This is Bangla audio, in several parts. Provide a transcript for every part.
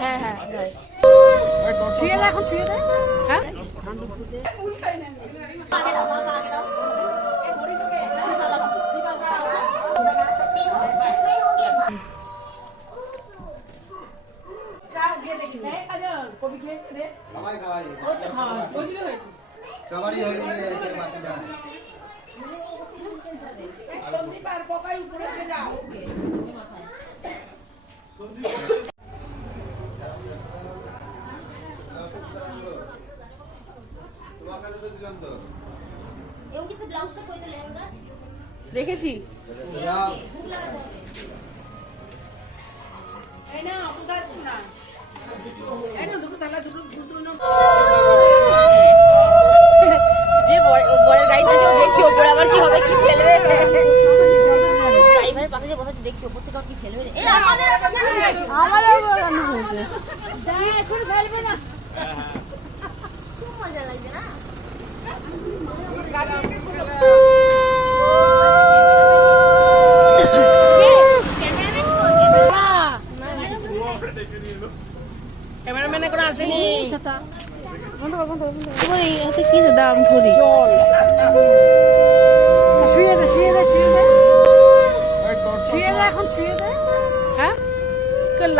হ্যাঁ হ্যাঁ শুয়ে দে, এখন শুয়ে দে। হ্যাঁ সন্দীপ আর পকাই উপরে উঠে যাও। দেখেছি এই না উদার না, এই না দুটো তালা দুটো যে বরের গাড়ি থেকে দেখছি ওপরে আবার কি হবে, কি ফেলবে, ড্রাইভারের পাশে যে বসে দেখছি ওপর থেকে কি ফেলবে। এই আমাদের হয়েছে এখন ফেলবে না, খুব মজা লাগছে না। ক্যামেরাম্যান এখন আসেনি। কি দাম ধরি শুয়ে দে, শুয়ে দে, শুয়ে দে, শুয়ে দে, এখন শুয়ে দে। হ্যাঁ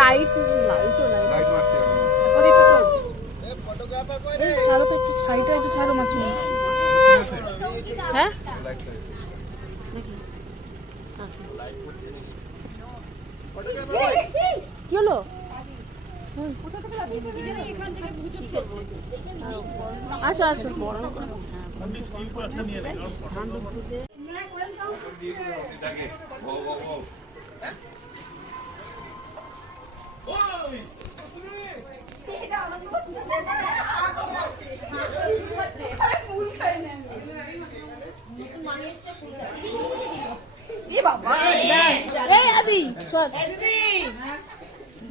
লাইট লাইটও নাই ওদিকে চল। ছাড়ো তো একটু ছাইটা একটু ছাড়ো মাছি হ্যাঁ কি হলো আসো আসো এই আদি সর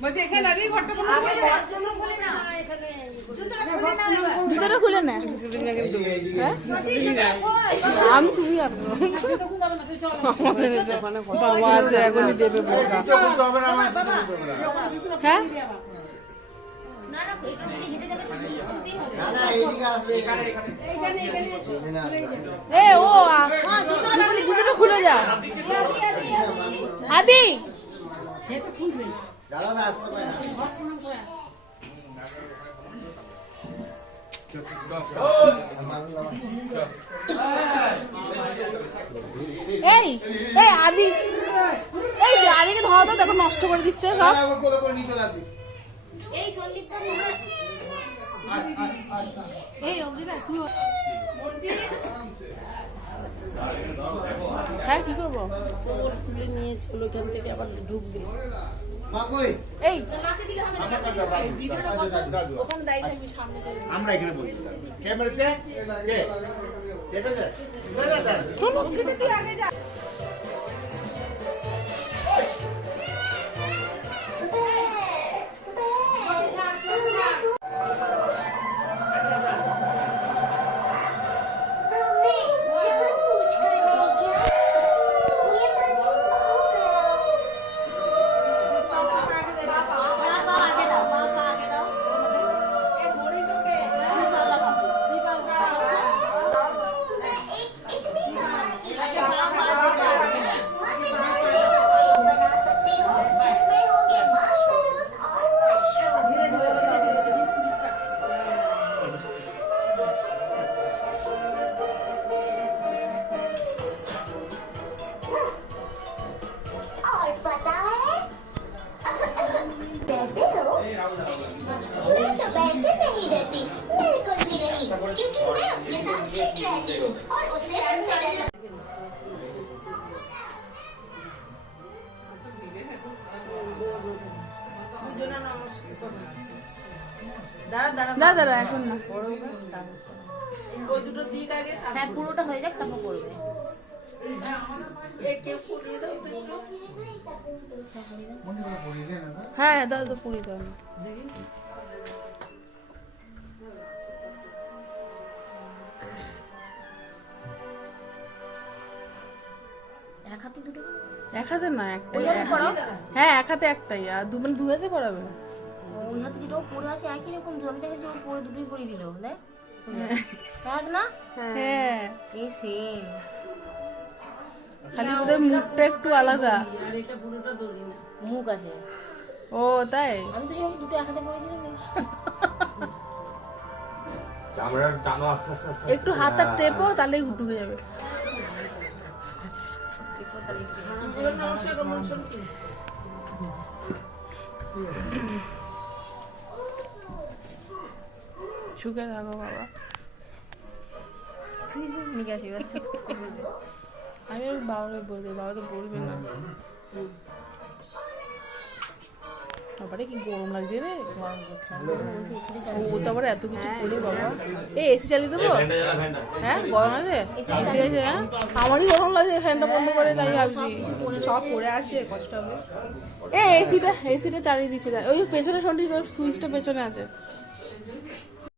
বলছি এখানে দাঁড়িয়ে ঘরটা বন্ধ করে দে। জুতোটা খুলে না আমি তুমি বাবা আছে এখনই দেবে বোকা হ্যাঁ না না এখান থেকে হেঁটে যাবে তো খুলতেই হবে। এ ও জুতোটা খুলে যা আদি সে তো খুলবে। এই এই আদি এই যে আদিকে ধরা তো দেখো নষ্ট করে দিচ্ছে সব এই সন্দীপটা এই অবধি দেখ তুই হ্যাঁ কি করবো তুলে নিয়ে চল ওখান থেকে আবার ঢুকবে। এই আমরা এখানে বলছি কে মেরেছে কে ঠিক আছে তুই আগে যা দাদা এখন না ওই দুটো দিক আগে হ্যাঁ পুরোটা হয়ে যাক তারপর করবে। কেউ পড়িয়ে দাও তো একটু। হ্যাঁ দাদা তো পুরি দাও এক হাতে দুটো এক হাতে না একটাই হ্যাঁ এক হাতে একটাই আর দু হাতে করাবে ওই হাতে যেটা ও পরে আছে একই রকম তো, আমি দেখেছি ও পরে দুটোই পরিয়ে দিল, দেখ এক না হ্যাঁ এই সেম, খালি ওদের মুখটা একটু আলাদা। মুখ আছে। ও তাই? আমি তো যখন দুটো এক হাতে পরিয়ে দিলাম। চামড়া টানো আস্তে আস্তে আস্তে। একটু হাতটা টেপো তাহলেই ঢুকে যাবে। সুখে থাকো বাবা। তুই নিয়ে গেছি এবার তো বলবে। আমি ওর বাবাকে বলতে, বাবা তো বলবে না। বাবারে কি গরম লাগছে রে। গরম করছে, আমি তো বলছি এসিতে চালিয়ে ও তো আবার এত কিছু করি বাবা। এই এসি চালিয়ে দেবো? ফ্যানটা জ্বালা, ফ্যানটা। হ্যাঁ গরম আছে? এসি আছে? হ্যাঁ আমারই গরম লাগছে, ফ্যানটা বন্ধ করে তাই ভাবছি। সব পড়ে আছে, কষ্ট হবে। এই এসিটা চালিয়ে দিচ্ছে, ওই পেছনে শুনছি সুইচটা পেছনে আছে।